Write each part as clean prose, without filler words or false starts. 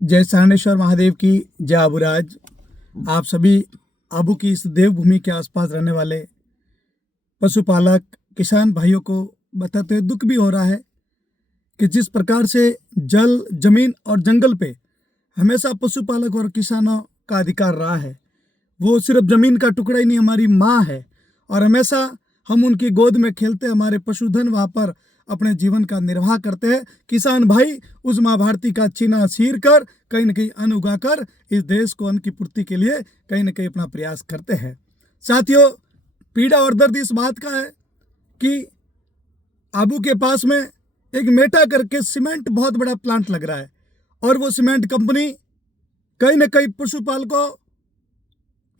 जय सारणेश्वर महादेव की जय आबूराज। आप सभी आबू की इस देवभूमि के आसपास रहने वाले पशुपालक किसान भाइयों को बताते हुए दुख भी हो रहा है कि जिस प्रकार से जल, जमीन और जंगल पे हमेशा पशुपालक और किसानों का अधिकार रहा है। वो सिर्फ जमीन का टुकड़ा ही नहीं, हमारी माँ है और हमेशा हम उनकी गोद में खेलते, हमारे पशुधन वहाँ पर अपने जीवन का निर्वाह करते हैं। किसान भाई उस माँ भारती का चीना चीर कर कहीं न कहीं अन्न उगाकर इस देश को अन्न की पूर्ति के लिए कहीं न कहीं अपना प्रयास करते हैं। साथियों, पीड़ा और दर्द इस बात का है कि आबू के पास में एक मेटा करके सीमेंट बहुत बड़ा प्लांट लग रहा है और वो सीमेंट कंपनी कहीं न कहीं पशुपालकों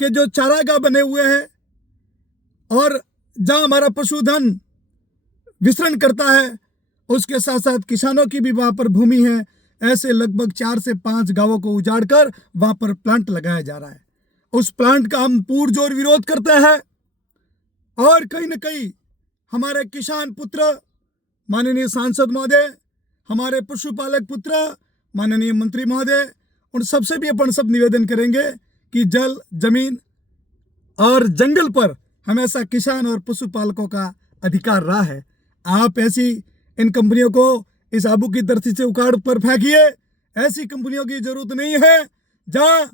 के जो चारागाह बने हुए हैं और जहां हमारा पशुधन विचरण करता है, उसके साथ साथ किसानों की भी वहां पर भूमि है। ऐसे लगभग 4 से 5 गांवों को उजाड़कर वहां पर प्लांट लगाया जा रहा है। उस प्लांट का हम पुरजोर विरोध करते हैं और कहीं न कहीं हमारे किसान पुत्र माननीय सांसद महोदय, हमारे पशुपालक पुत्र माननीय मंत्री महोदय, उन सबसे भी अपन सब निवेदन करेंगे कि जल, जमीन और जंगल पर हमेशा किसान और पशुपालकों का अधिकार रहा है। आप ऐसी इन कंपनियों को इस आबू की धरती से उखाड़ पर फेंकिए। ऐसी कंपनियों की जरूरत नहीं है जहां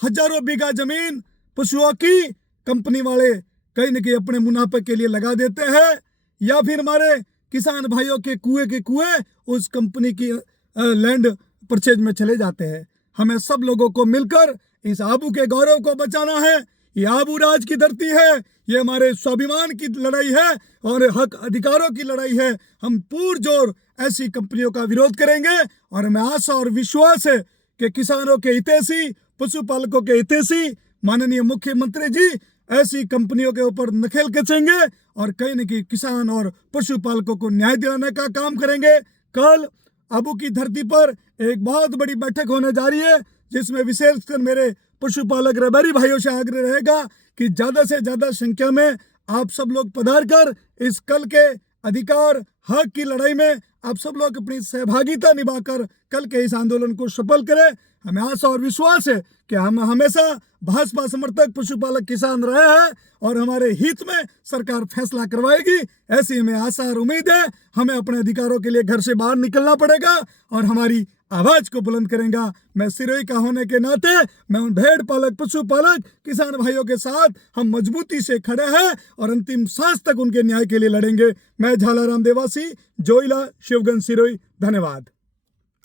हजारों बीघा जमीन पशुओं की कंपनी वाले कहीं न कहीं अपने मुनाफे के लिए लगा देते हैं, या फिर हमारे किसान भाइयों के कुएं उस कंपनी की लैंड परचेज में चले जाते हैं। हमें सब लोगों को मिलकर इस आबू के गौरव को बचाना है। ये आबू राज की धरती है, ये हमारे स्वाभिमान की लड़ाई है और हक अधिकारों की लड़ाई है। हम पुरजोर ऐसी कंपनियों का विरोध करेंगे और हमें आशा और विश्वास है कि किसानों के हितैषी, पशुपालकों के हितैषी माननीय मुख्यमंत्री जी ऐसी कंपनियों के ऊपर नकेल कसेंगे और कहीं न कहीं किसान और पशुपालकों को न्याय दिलाने का काम करेंगे। कल आबू की धरती पर एक बहुत बड़ी बैठक होने जा रही है, जिसमें विशेषकर मेरे पशुपालक रबारी भाइयों से आग्रह रहेगा कि ज्यादा से ज्यादा संख्या में आप सब लोग पधार कर इस कल के अधिकार हक की लड़ाई में आप सब लोग अपनी सहभागिता निभाकर कल के इस आंदोलन को सफल करें। हमें आशा और विश्वास है कि हम हमेशा भाजपा समर्थक पशुपालक किसान रहे हैं और हमारे हित में सरकार फैसला करवाएगी। ऐसी हमें आशा और उम्मीद है। हमें अपने अधिकारों के लिए घर से बाहर निकलना पड़ेगा और हमारी आवाज को बुलंद करेंगे। मैं सिरोही का होने के नाते मैं उन भेड़ पालक, पशुपालक, किसान भाइयों के साथ हम मजबूती से खड़े हैं और अंतिम सांस तक उनके न्याय के लिए लड़ेंगे। मैं झालाराम देवासी, जोइला, शिवगंज, सिरोही। धन्यवाद।